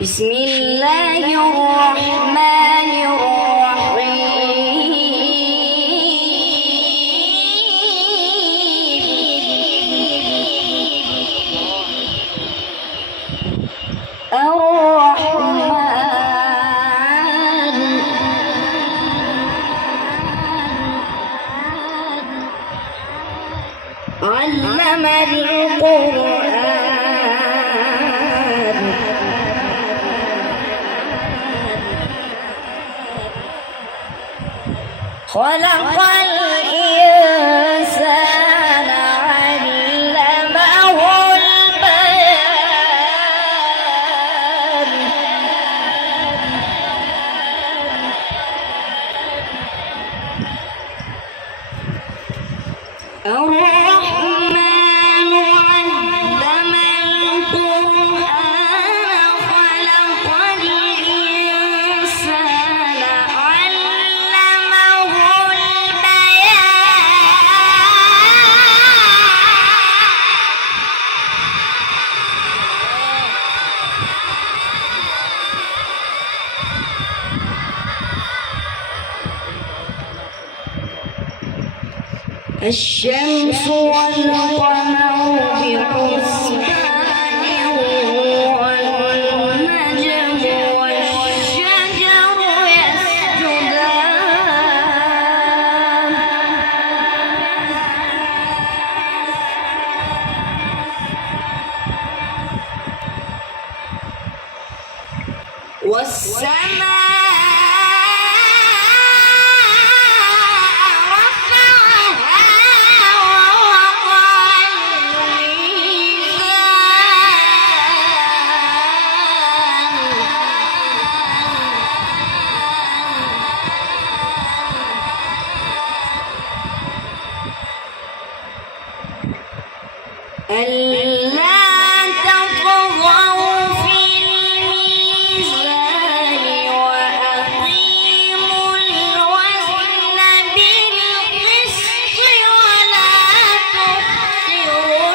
بسم الله الرحمن الرحيم. الرحمن علم القرآن خلق الإنسان علمه البيان. الرحمن علم القرآن خلق الإنسان علمه الشمس والقمر بحسبان والنجم والشجر يسجدان. والسماء ألا تطغوا في الميزان وأقيموا الوزن بالقسط ولا تخسروا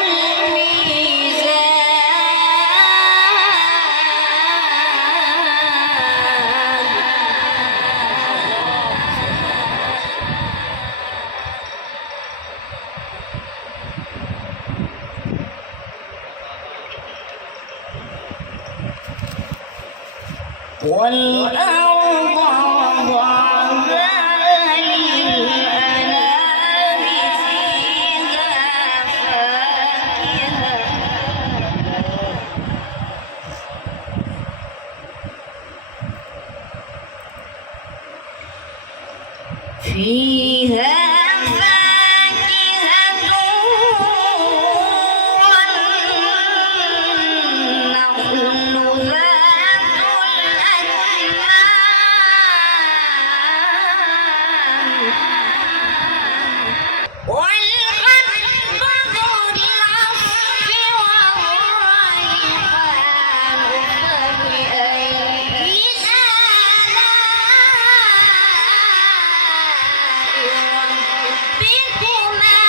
والأرض وضعها للأنام فيها فاكهة والنخل ذات الأكمام والحب ذو العصف والريحان. فبأي ربكما تكذبان.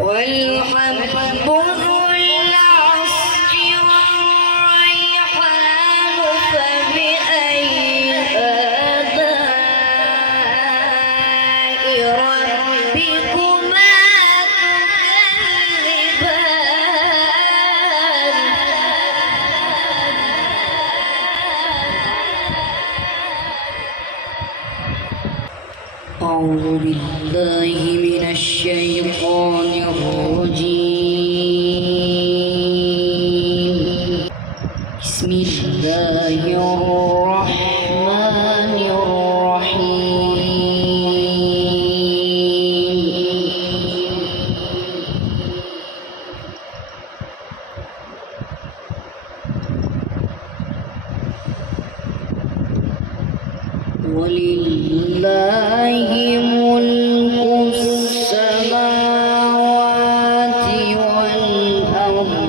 والحب ذو العصف والريحان. فبأي آلاء ربكما تكذبان. أعوذ بالله من الشيطان الرجيم. بسم الله الرحمن الرحيم. ولله ملك السماوات والأرض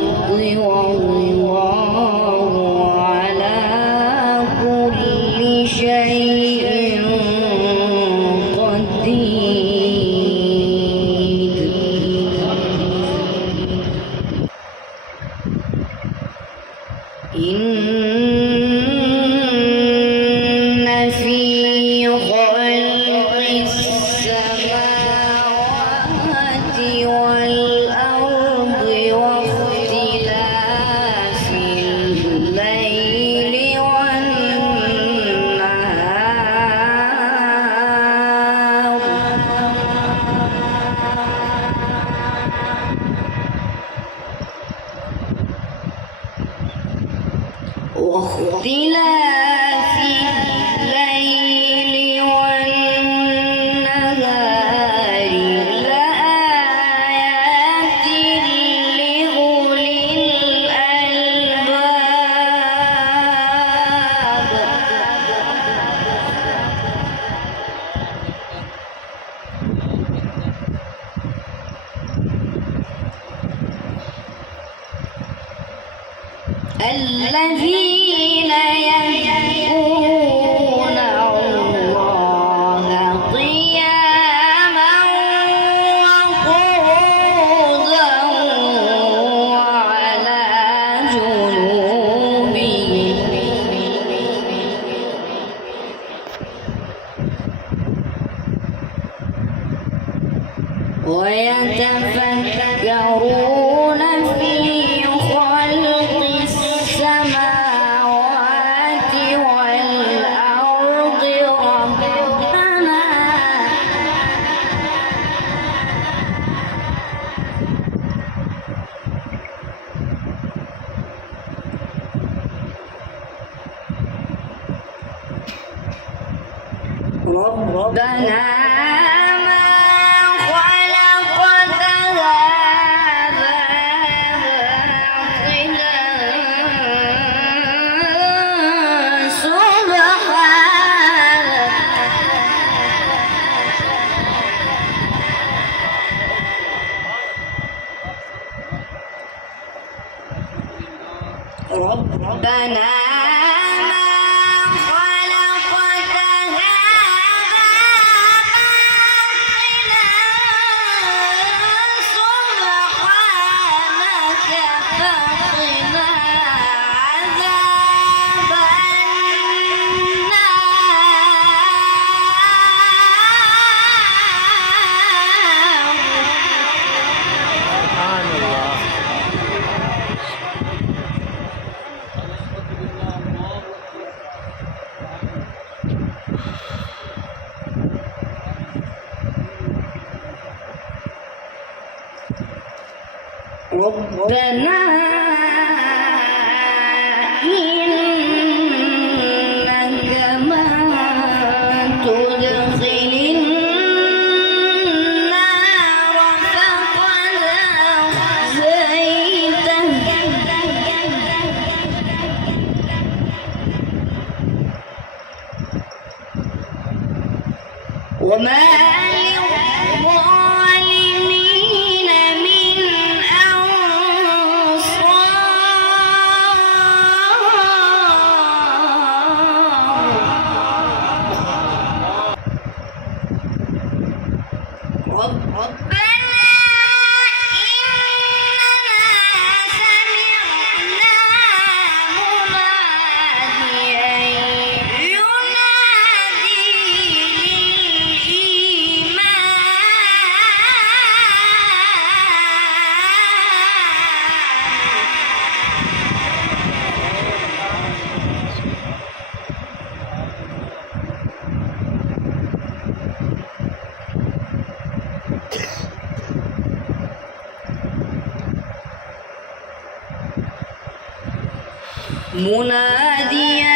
واختلاف الليل والنهار لآيات لأولي الألباب الذين يذكرون الله قياما وقعودا وعلى جنوبهم ويتفكرون في خلق السماوات والأرض ربنا ما خلقت هذا باطلا سبحانك ربنا ربنا إنك من تدخل النار فقد أخزيته وما للظالمين من ربنا إننا سمعنا مناديا ينادي مناديا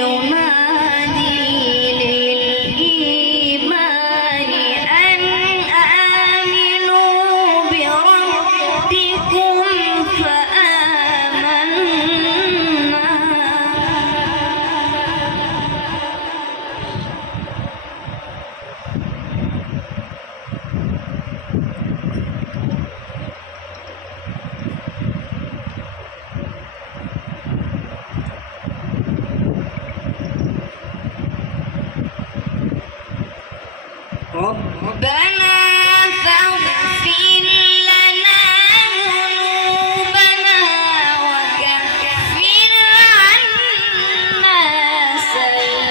ينادي للإيمان أن آمنوا بربكم فآمنا ربنا فاغفر لنا ذنوبنا وكفر عنا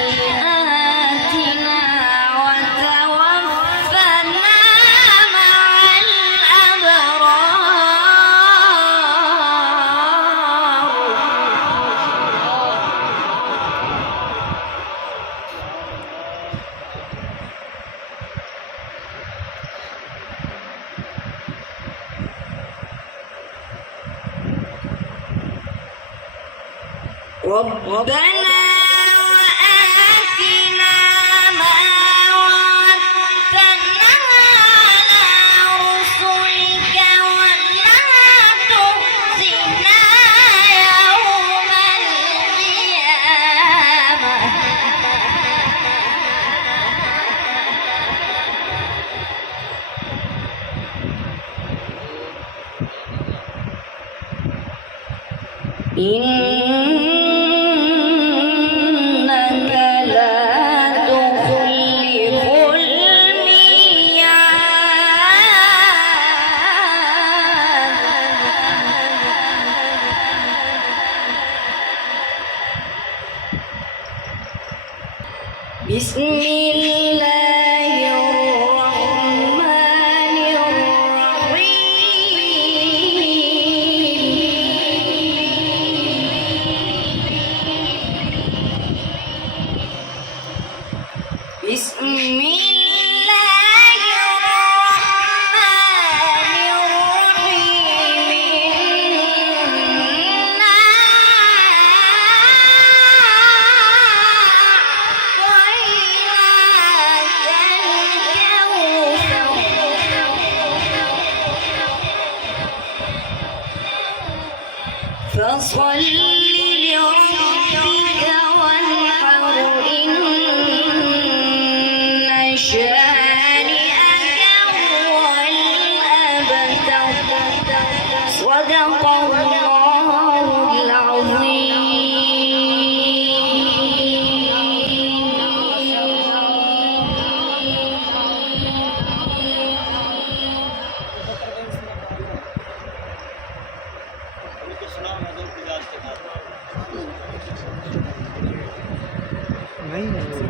سيئاتنا وتوفنا مع الأبرار ربنا وآتنا ما وعدتنا على رسلك ولا تخزنا يوم إنك لا تخلف الميعاد بسم الله الرحمن الرحيم بسم الله الرحمن الرحيم إنا أعطيناك الكوثر فصل لربك وانحر إن شانئك هو الأبتر صدق الله العظيم. नहीं